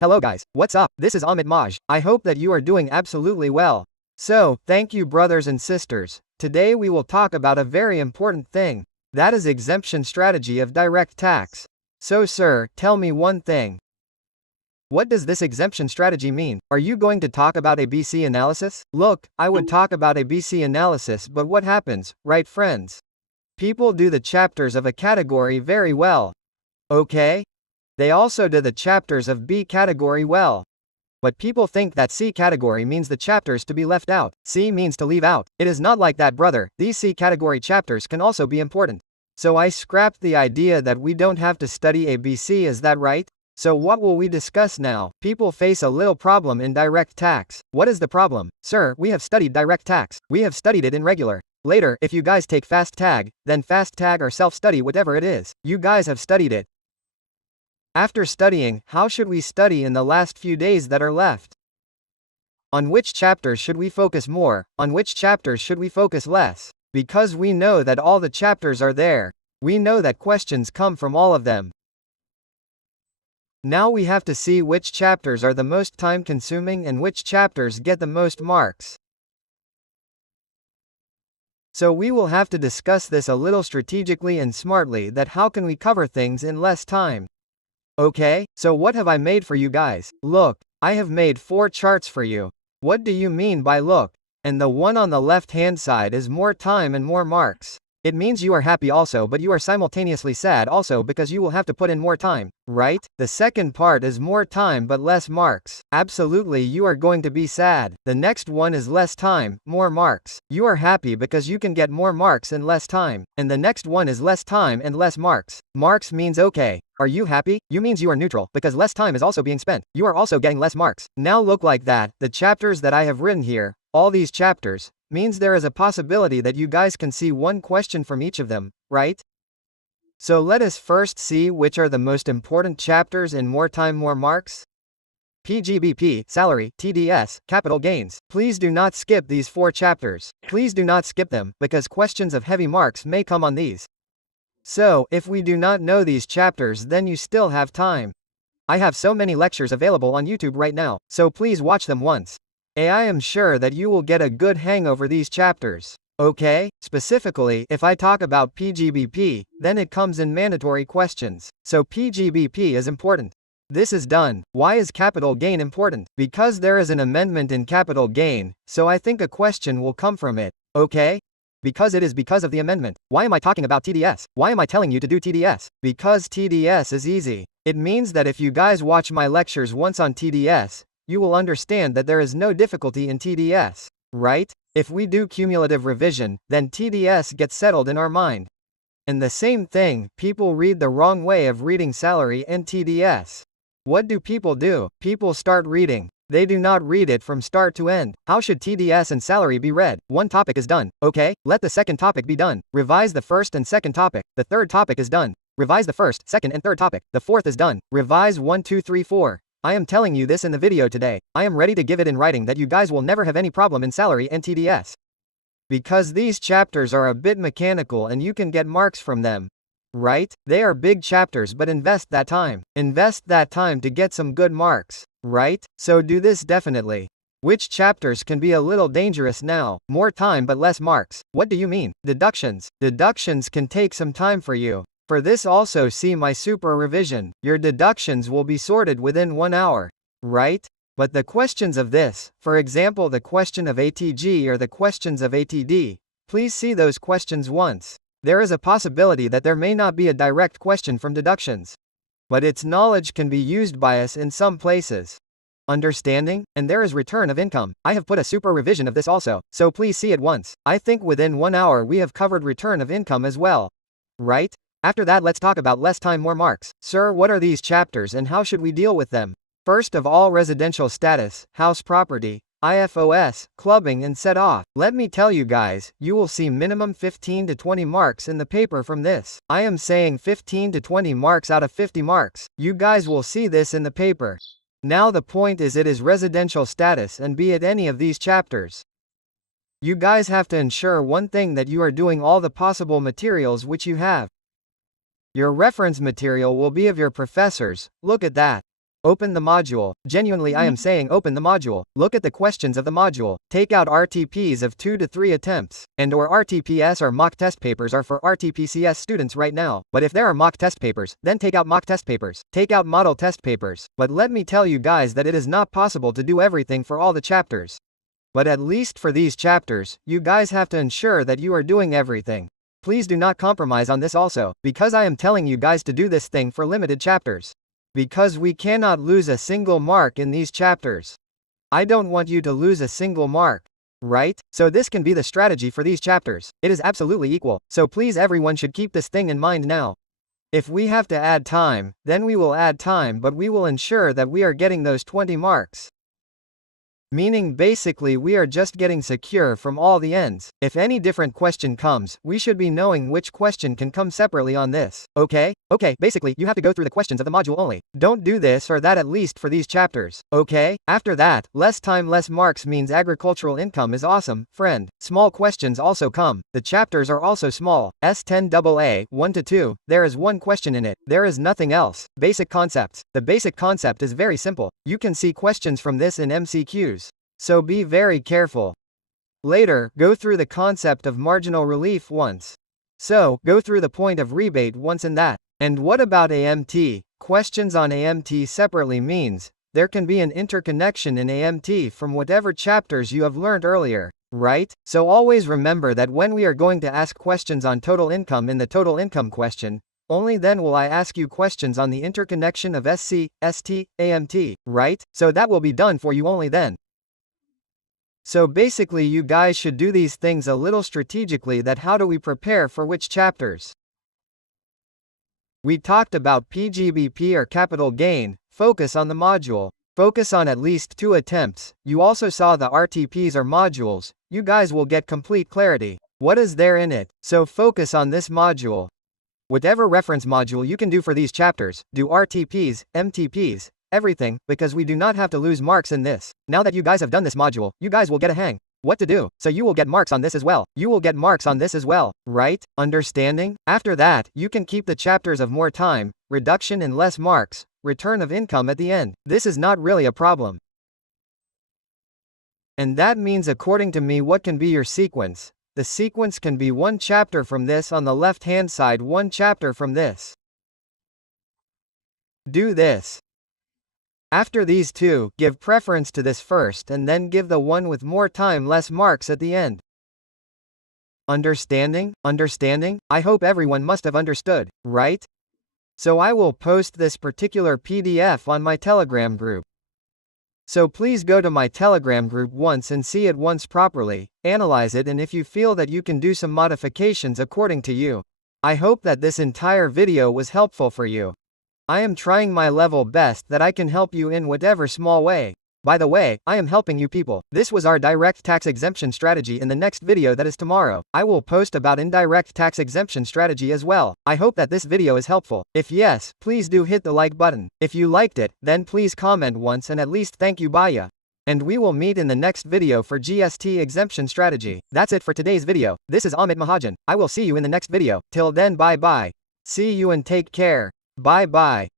Hello guys, what's up? This is Amit Maj. I hope that you are doing absolutely well. So, thank you brothers and sisters. Today we will talk about a very important thing. That is exemption strategy of direct tax. So sir, tell me one thing. What does this exemption strategy mean? Are you going to talk about ABC analysis? Look, I would talk about ABC analysis, but what happens, right friends? People do the chapters of a category very well. Okay? They also do the chapters of B category well. But people think that C category means the chapters to be left out. C means to leave out. It is not like that, brother. These C category chapters can also be important. So I scrapped the idea that we don't have to study ABC, is that right? So what will we discuss now? People face a little problem in direct tax. What is the problem? Sir, we have studied direct tax. We have studied it in regular. Later, if you guys take fast tag, then fast tag or self-study, whatever it is, you guys have studied it. After studying, how should we study in the last few days that are left? On which chapters should we focus more? On which chapters should we focus less? Because we know that all the chapters are there. We know that questions come from all of them. Now we have to see which chapters are the most time-consuming and which chapters get the most marks. So we will have to discuss this a little strategically and smartly, that how can we cover things in less time. Okay, so what have I made for you guys? Look, I have made 4 charts for you. What do you mean by look? And the one on the left hand side is more time and more marks. It means you are happy also, but you are simultaneously sad also, because you will have to put in more time, right? The second part is more time but less marks. Absolutely, you are going to be sad. The next one is less time, more marks. You are happy because you can get more marks in less time. And the next one is less time and less marks. Marks means okay. Are you happy? You means you are neutral, because less time is also being spent. You are also getting less marks. Now look like that. The chapters that I have written here, all these chapters, means there is a possibility that you guys can see one question from each of them, right? So let us first see which are the most important chapters in more time, more marks. PGBP, salary, TDS, capital gains. Please do not skip these 4 chapters. Please do not skip them, because questions of heavy marks may come on these. So, if we do not know these chapters, then you still have time. I have so many lectures available on YouTube right now, so please watch them once. I am sure that you will get a good hang over these chapters. Okay? Specifically, if I talk about PGBP, then it comes in mandatory questions. So PGBP is important. This is done. Why is capital gain important? Because there is an amendment in capital gain, so I think a question will come from it. Okay? Because it is because of the amendment. Why am I talking about TDS? Why am I telling you to do TDS? Because TDS is easy. It means that if you guys watch my lectures once on TDS, you will understand that there is no difficulty in TDS, right? If we do cumulative revision, then TDS gets settled in our mind. And the same thing, people read the wrong way of reading salary and TDS. What do? People start reading. They do not read it from start to end. How should TDS and salary be read? One topic is done. Okay, let the second topic be done. Revise the first and second topic. The third topic is done. Revise the first, second, and third topic. The fourth is done. Revise 1, 2, 3, 4. I am telling you this in the video today. I am ready to give it in writing that you guys will never have any problem in salary and TDS. Because these chapters are a bit mechanical and you can get marks from them. Right? They are big chapters, but invest that time. Invest that time to get some good marks. Right? So do this definitely. Which chapters can be a little dangerous now? More time but less marks. What do you mean? Deductions. Deductions can take some time for you. For this also see my super revision. Your deductions will be sorted within 1 hour. Right? But the questions of this, for example the question of ATG or the questions of ATD, please see those questions once. There is a possibility that there may not be a direct question from deductions. But its knowledge can be used by us in some places. Understanding? And there is return of income. I have put a super revision of this also, so please see it once. I think within 1 hour we have covered return of income as well. Right? After that let's talk about less time, more marks. Sir, what are these chapters and how should we deal with them? First of all, residential status, house property, IFOS, clubbing and set off. Let me tell you guys, you will see minimum 15 to 20 marks in the paper from this. I am saying 15 to 20 marks out of 50 marks. You guys will see this in the paper. Now the point is it is residential status and be it any of these chapters. You guys have to ensure one thing, that you are doing all the possible materials which you have. Your reference material will be of your professors. Look at that. Open the module. Genuinely, I am saying open the module. Look at the questions of the module. Take out RTPs of 2 to 3 attempts. And or RTPS or mock test papers are for RTPCS students right now. But if there are mock test papers, then take out mock test papers. Take out model test papers. But let me tell you guys that it is not possible to do everything for all the chapters. But at least for these chapters, you guys have to ensure that you are doing everything. Please do not compromise on this also, because I am telling you guys to do this thing for limited chapters. Because we cannot lose a single mark in these chapters. I don't want you to lose a single mark. Right? So this can be the strategy for these chapters. It is absolutely equal, so please everyone should keep this thing in mind now. If we have to add time, then we will add time, but we will ensure that we are getting those 20 marks. Meaning basically we are just getting secure from all the ends. If any different question comes, we should be knowing which question can come separately on this. Okay? Okay, basically you have to go through the questions of the module only. Don't do this or that at least for these chapters. Okay? After that, less time less marks means agricultural income is awesome, friend. Small questions also come. The chapters are also small. S10AA, 1 to 2, there is one question in it. There is nothing else. Basic concepts. The basic concept is very simple. You can see questions from this in MCQs. So be very careful. Later, go through the concept of marginal relief once. So, go through the point of rebate once in that. And what about AMT? Questions on AMT separately means, there can be an interconnection in AMT from whatever chapters you have learned earlier, right? So always remember that when we are going to ask questions on total income in the total income question, only then will I ask you questions on the interconnection of SC, ST, AMT, right? So that will be done for you only then. So basically you guys should do these things a little strategically. That how do we prepare for which chapters? We talked about PGBP or capital gain, focus on the module, focus on at least 2 attempts. You also saw the RTPs or modules, you guys will get complete clarity. What is there in it? So focus on this module. Whatever reference module you can do for these chapters, do RTPs, MTPs, everything, because we do not have to lose marks in this. Now that you guys have done this module, you guys will get a hang. What to do, so you will get marks on this as well. You will get marks on this as well, right? Understanding? After that, you can keep the chapters of more time, reduction and less marks, return of income at the end. This is not really a problem. And that means according to me what can be your sequence. The sequence can be 1 chapter from this on the left hand side, 1 chapter from this. Do this. After these 2, give preference to this first and then give the one with more time less marks at the end. Understanding? Understanding? I hope everyone must have understood, right? So I will post this particular PDF on my Telegram group. So please go to my Telegram group once and see it once properly, analyze it, and if you feel that you can do some modifications according to you. I hope that this entire video was helpful for you. I am trying my level best that I can help you in whatever small way. By the way, I am helping you people. This was our direct tax exemption strategy. In the next video, that is tomorrow, I will post about indirect tax exemption strategy as well. I hope that this video is helpful. If yes, please do hit the like button. If you liked it, then please comment once and at least thank you bye. And we will meet in the next video for GST exemption strategy. That's it for today's video. This is Amit Mahajan. I will see you in the next video. Till then, bye bye. See you and take care. Bye bye.